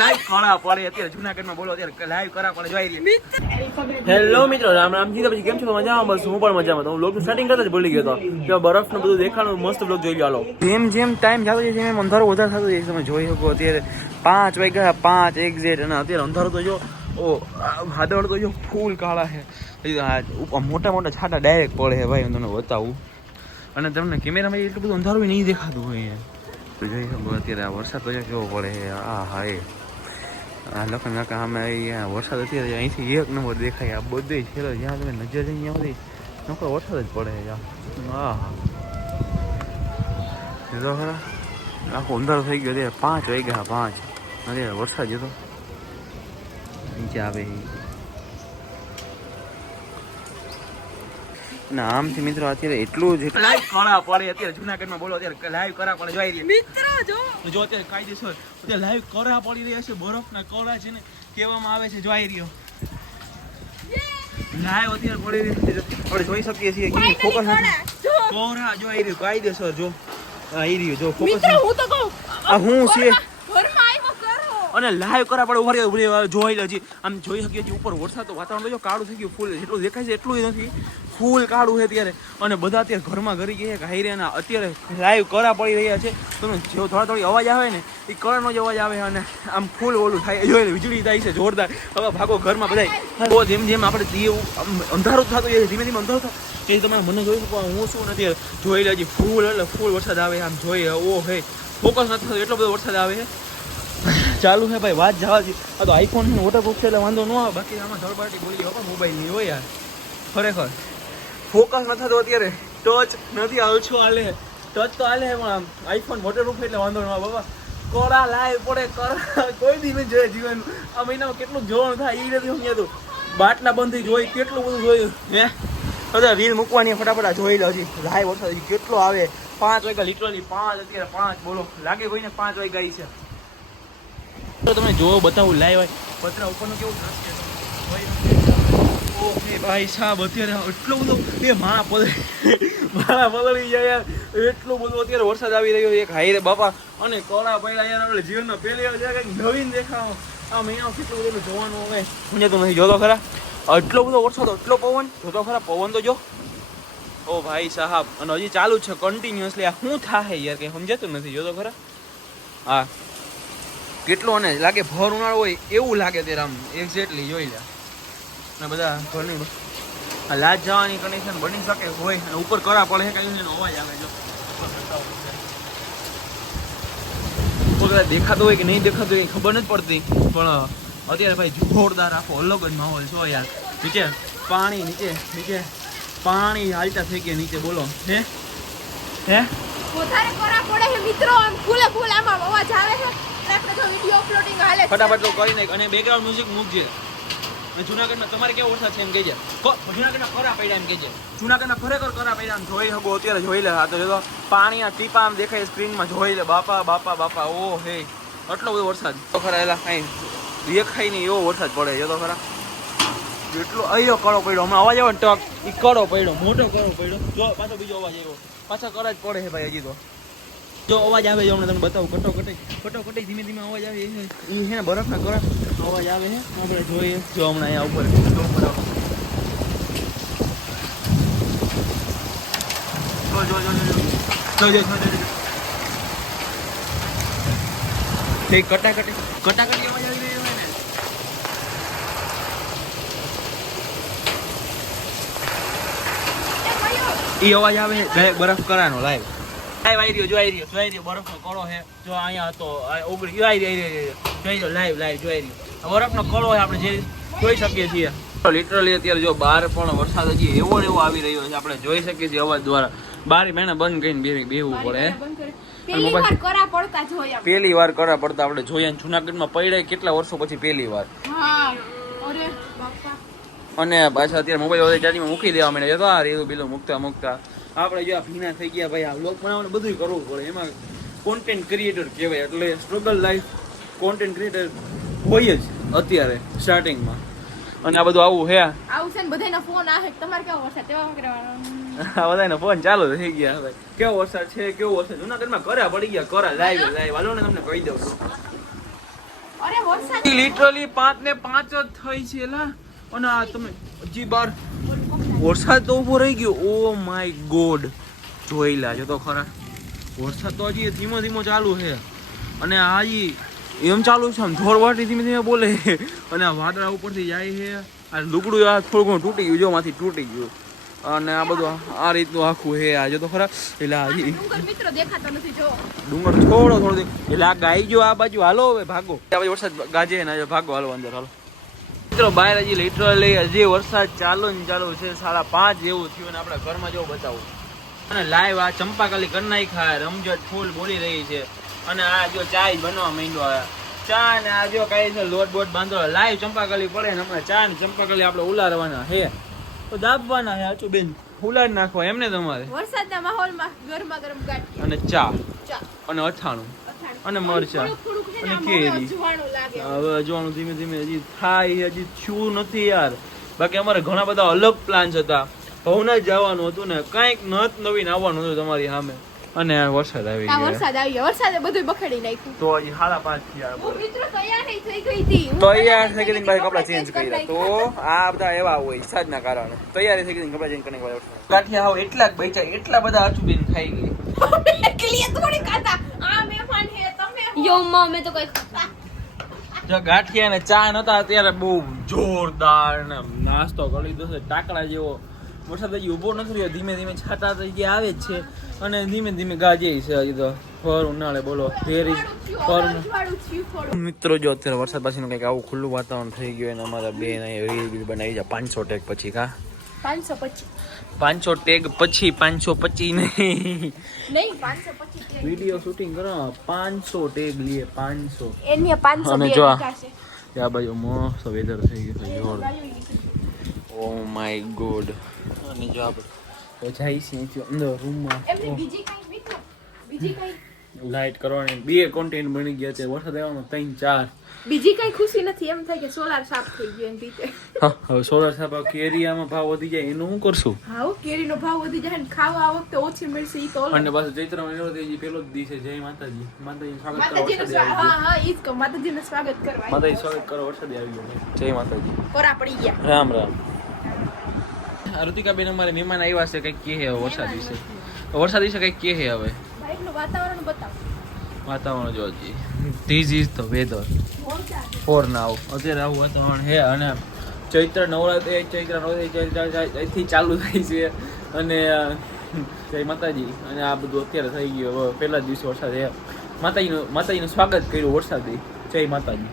Live કળા પડે અત્યારે જુનાગઢમાં બોલો અત્યારે લાઈવ કળા પડે જોઈ હેલો મિત્રો રામ રામ જી પછી કેમ છો મજામાં બસ હું પણ મજામાં હું બ્લોગ સ્ટાર્ટિંગ કરતા જ ભૂલી ગયો હતો બરફ નું બધું દેખાનું મસ્ત બ્લોગ જોઈ લો જેમ જેમ ટાઈમ જતો છે એમ અંધારું વધારે થતું જાય તમે જોઈ શકો અત્યારે 5 વાગ્યા 5 એક્ઝેક્ટ અને અત્યારે અંધારું તો જો ઓ વાદળ તો જો ફૂલ કાળા છે મોટા મોટા છાંટા ડાયરેક્ટ પડે છે ભાઈ હું તમને બતાવું અને તમને કેમેરામાં એટલું બધું અંધારું નહીં દેખાતું હોય તો જોઈ શકો અત્યારે આ વરસાદ તો કેવો પડે છે આ હા આ લખન કાકા અમે અહીંયા વરસાદ અત્યારે અહીંથી એક નંબર દેખાય આ બધે છેલ્લો જ્યાં તમે નજર જઈ ત્યાં સુધી નકરો વરસાદ જ પડે હા હા જો ખરા આખો અંધારો થઈ ગયો અત્યારે 5 વાગ્યા 5 અત્યારે વરસાદ જતો નીચે આવે ના આમથી મિત્રો અત્યારે એટલું જ લાઈવ કળા પડે અત્યારે જુનાગઢમાં બોલો અત્યારે લાઈવ કળા પડે જોઈ રહ્યા મિત્રો જો અત્યારે કાયદેસર અત્યારે લાઈવ કળા પડી રહ્યા છે બરફના કળા છે ને કહેવામાં આવે છે જોઈ રહ્યો લાઈવ અત્યારે પડી રહી છે આપણે જોઈ શકીએ છીએ કે ફોકસ કોરા જોઈ રહ્યો કાયદેસર જો આવી રહ્યો જો ફોકસ હું તો કહું આ હું છે અને લાઈવ કરા પડે ઉભરી જોઈ હજી આમ જોઈ શકીએ છીએ ઉપર વરસાદ તો વાતાવરણ જો કાળું થઈ ગયું ફૂલ જેટલું દેખાય છે એટલું નથી ફૂલ કાળું છે ત્યારે અને બધા અત્યારે ઘરમાં ઘરી ગયા કે હાઈરેના અત્યારે લાઈવ કરા પડી રહ્યા છે તમે જેવો થોડા થોડી અવાજ આવે ને એ કરાનો જ અવાજ આવે અને આમ ફૂલ ઓલું થાય જોઈ વીજળી થાય છે જોરદાર હવે ભાગો ઘરમાં બધા જેમ જેમ આપણે અંધારું થતું જાય ધીમે ધીમે અંધારું થાય એ તમારે મને જોઈ શકો હું શું નથી જોઈ લે હજી ફૂલ એટલે ફૂલ વરસાદ આવે આમ જોઈએ ઓ હે ફોકસ નથી થતું એટલો બધો વરસાદ આવે છે ચાલુ છે ભાઈ વાત જવા દે આ તો આઈફોન છે વોટરપ્રૂફ છે એટલે વાંધો ન આવે બાકી આમાં ધડબાટી બોલી ગયો પણ મોબાઈલની હોય યાર ખરેખર ફોકસ ન થતો અત્યારે ટચ નથી ઓછો હાલે ટચ તો હાલે પણ આમ આઈફોન વોટરપ્રૂફ એટલે વાંધો ન આવે બાબા કોરા લાઈવ પડે કરા કોઈ દી નહીં જોઈએ જીવન આ મહિનામાં કેટલું જોવાનું થાય એ નથી સમજ્યા તું બાટલા બંધ થઈ જોઈ કેટલું બધું જોયું હે બધા રીલ મૂકવાની ફટાફટ જોઈ લો હજી લાઈવ વરસાદ કેટલો આવે 5 વાગ્યા લિટરલી 5 અત્યારે 5 બોલો લાગે કોઈને 5 વાગ્યા છે તમે જોવો બતાવું લાઈવ પતરા ઉપરનું કેવું ઓકે ભાઈ સાહેબ અત્યારે એટલો બધો એ મારા પલળી જાય યાર એટલું બધું અત્યારે વરસાદ આવી રહ્યો એક હાઈરે બાપા અને કળા પડ્યા યાર આપણે જીવનમાં પહેલી વાર કંઈક નવીન દેખાવ આ મહિનામાં કેટલું બધું જોવાનું હવે સમજે તો નથી જોતો ખરા એટલો બધો વરસાદ એટલો પવન જોતો ખરા પવન તો જો ઓ ભાઈ સાહેબ અને હજી ચાલુ જ છે કન્ટિન્યુઅસલી આ શું થાય યાર કંઈ સમજાતું નથી જોતો ખરા હા કેટલો અને લાગે ભર ઉનાળો હોય એવું લાગે ત્યારે આમ એક્ઝેક્ટલી જોઈ લે અને બધા ઘરનું લાજ જવાની કન્ડિશન બની શકે હોય અને ઉપર કરા પડે કઈ અવાજ આવે જો દેખાતો હોય કે નહીં દેખાતો હોય ખબર નથી પડતી પણ અત્યારે ભાઈ જોરદાર આખો અલગ જ માહોલ છો યાર નીચે પાણી પાણી હાલતા થઈ ગયા નીચે બોલો હે વધારે કરા પડે છે મિત્રો ફૂલે ફૂલ આમાં અવાજ આવે છે આપણે જો વિડિયો અપલોડિંગ હાલે ફટાફટ તો કરી નાખ અને બેકગ્રાઉન્ડ મ્યુઝિક મૂકજે અને જુનાગઢમાં તમારે કેવો વરસાદ છે એમ કહેજે જુનાગઢના કરા પડ્યા એમ કહેજે જુનાગઢના ખરેખર કરા પડ્યા એમ જોઈ શકો અત્યારે જોઈ લે આ તો જો પાણી આ ટીપા આમ દેખાય સ્ક્રીનમાં જોઈ લે બાપા ઓ હે આટલો બધો વરસાદ તો ખરા એલા કાંઈ દેખાય નહીં એવો વરસાદ પડે છે તો ખરા એટલો અહીંયા કળો પડ્યો હમણાં અવાજ આવે ને ટક એ કળો પડ્યો મોટો કળો પડ્યો જો પાછો બીજો અવાજ આવ્યો પાછા કરા જ પડે છે ભાઈ હજી તો જો અવાજ આવે છે હમણાં તમને બતાવું કટોકટી ધીમે ધીમે અવાજ આવે છે એ છે ને બરફના કરા અવાજ આવે છે આપણે જોઈએ જો હમણાં અહીંયા ઉપર કટાકટી અવાજ આવી રહ્યો હોય ને એ અવાજ આવે ડાયરેક્ટ બરફ કરાનો લાઈવ જોઈ રહ્યો બરફનો કળો છે જો અહીંયા હતો ઓગળી જોઈ રહ્યો લાઈવ જોઈ રહ્યો બરફનો કળો છે આપણે જે જોઈ શકીએ છીએ લિટરલી અત્યારે જો બહાર પણ વરસાદ હજી એવો આવી રહ્યો છે આપણે જોઈ શકીએ છીએ અવાજ દ્વારા બારી મહિના બંધ કરીને બેહવું પડે પહેલી વાર કરા પડતા આપણે જોઈએ જુનાગઢમાં પડ્યા કેટલા વર્ષો પછી પહેલી વાર અને પાછા અત્યારે મોબાઈલ ચાર્જિંગમાં મૂકી દેવા માંડ્યા તો આ રેલું બીલું મૂકતા આપણે જો આ ભીના થઈ ગયા ભાઈ આ વ્લોગ બનાવવાનું બધું કરવું પડે એમાં કોન્ટેન્ટ ક્રિએટર કહેવાય એટલે સ્ટ્રગલ લાઈફ કોન્ટેન્ટ ક્રિએટર હોય જ અત્યારે સ્ટાર્ટિંગમાં અને આ બધું આવું હે આવું છે ને બધાના ફોન આવે તમારે કેવો વરસાદ તેવા કરવાનો બધાના ફોન ચાલુ થઈ ગયા ભાઈ કેવો વરસાદ છે કેવો વરસાદ જુનાગઢમાં કરા પડી ગયા કરા લાઈવ હાલો ને તમને કહી દઉં અરે વરસાદ લિટરલી 5 ને 5 જ થઈ છે લા. અને આ તમે હજી બાર વરસાદ તો ઉભો રહી ગયો. ઓ માય ગોડ, જોઈ લાજો તો ખરા. વરસાદ તો હજી ધીમો ધીમો ચાલુ છે. અને આ એમ ચાલુ છે, આમ ધોળવાટી ધીમે ધીમે બોલે. અને આ વાદળા ઉપરથી જાય છે. આ લુગડું આ થોડું ઘણું તૂટી ગયું, જો માંથી તૂટી ગયું. અને આ બધું આ રીતનું આખું હે. આજે તો ખરા. એટલે હજી ડુંગર મિત્રો દેખાતો નથી જો. ડુંગર થોડો એટલે આ ગાય જો આ બાજુ હાલો હવે ભાગો. આ બાજુ વરસાદ ગાજે ને ભાગો હાલો અંદર હાલો. મિત્રો બહાર હજી લિટરલી હજી વરસાદ ચાલુ ને ચાલુ છે. 5:30 જેવું થયું ને આપણા ઘરમાં જેવું બતાવું. અને લાઈવ આ ચંપાકલી કરી નાખ્યા. રમઝટ ફૂલ બોલી રહી છે. અને આ જો ચાય બનવા માંડ્યો. ચા ને આ જો કઈ છે લોટ બોટ બાંધો. લાઈવ ચંપાકલી પડે ને હમણાં ચા ને ચંપાકલી આપણે ઉલારવાના હે. તો દાબવાના હે આચું બેન. ઉલાર નાખવા એમને તમારે. વરસાદના માહોલમાં ગરમા ગરમ ગાંઠિયા અને ચા અને અથાણું અને મરચા અને કેરી. હવે અજવાણું ધીમે ધીમે હજી થાય. હજી થયું નથી યાર. બાકી અમારે ઘણા બધા અલગ પ્લાન્સ હતા. ભવનાથ જવાનું હતું ને કંઈક નવીન આવવાનું હતું તમારી સામે. અને વરસાદ આવી ગયો. વરસાદ આવી ગયો. વરસાદે બધું બખેડી નાખ્યું. તો હજી 5:30 થયા. હું મિત્રો તૈયાર નહીં થઈ ગઈ હતી. તૈયાર થઈ ગઈ બાય કપડા ચેન્જ કર્યા. તો આ બધા એવા હોય વરસાદના કારણે. તૈયારી થઈ ગઈ કપડા ચેન્જ કરીને ગાંઠિયા હાવ એટલા જ બચ્યા. એટલા બધા આચુબેન ખાઈ ગઈ. એટલી થોડી ખાતા. આ મહેમાન હે તમે. યો માં મે તો કઈ ખાતા. જો ગાંઠિયા ને ચા નતા ત્યારે બહુ જોરદાર ને નાસ્તો કરી લીધો છે ટાકડા જેવો. વરસાદ હજી ઉભો નથી રહ્યો. ધીમે ધીમે છાટા થઈ આવે જ છે. અને ધીમે ધીમે ગાજે છે હજી તો. ફર ઉનાળે બોલો ફેરી ફર. મિત્રો જો અત્યારે વરસાદ પછીનું કંઈક આવું ખુલ્લું વાતાવરણ થઈ ગયું. અને અમારા બેન અહીંયા રીલ બનાવી જાય 500 ટેગ પછી. કા 500 ટેગ પછી 525 નહીં 525 વિડિયો શૂટિંગ કરો. 500 ટેગ લીએ 500 એની 500 અને બે જો વિકાસે. આ બાજુ મસ્ત વેધર થઈ ગયું છે જોર. Oh my God. અને જો આપણે જાય છે અંદર રૂમમાં. એમની બીજી કઈ મિત્રો બીજી કઈ લાઈટ કરવાની 2 કોન્ટેન્ટ બની ગયા છે. વરસાદ આવવાનો 3-4. બીજી કઈ ખુશી નથી. એમ થાય કે સોલાર સાફ થઈ ગયો એમ રીતે. હા હવે સોલાર સાફ કેરીયામાં ભાવ વધી જાય એનું શું કરશું? હા કેરીનો ભાવ વધી જાય ને ખાવા આ વખતે ઓછી મળશે ઈ તો. અને પાછું ચૈત્ર મહિનો થી પેલો જ દી છે. જય માતાજી. માતાજી સ્વાગત કરો. માતાજીનું હા હા ઈ જ કહું. માતાજીનું સ્વાગત કરવા. માતાજી સ્વાગત કરો. વરસાદ આવી ગયો. જય માતાજી. કોરા પડી ગયા. રામ રામ. ઋતિકા બેન અમારે મહેમાન આવ્યા છે. કઈક કહે વરસાદ વિશે. વરસાદ વિશે કઈક કહે હવે. બાઈકનું વાતાવરણ બતાવો. વાતાવરણ જો જી this is the weather for now. અત્યારે આવું વાતાવરણ છે. અને ચૈત્ર નવરાત્રિથી ચાલુ થાય છે. અને જય માતાજી. અને આ બધું અત્યારે થઈ ગયું. પહેલા જ દિવસે વરસાદ છે. માતાજીનું સ્વાગત કર્યું વરસાદે. જય માતાજી.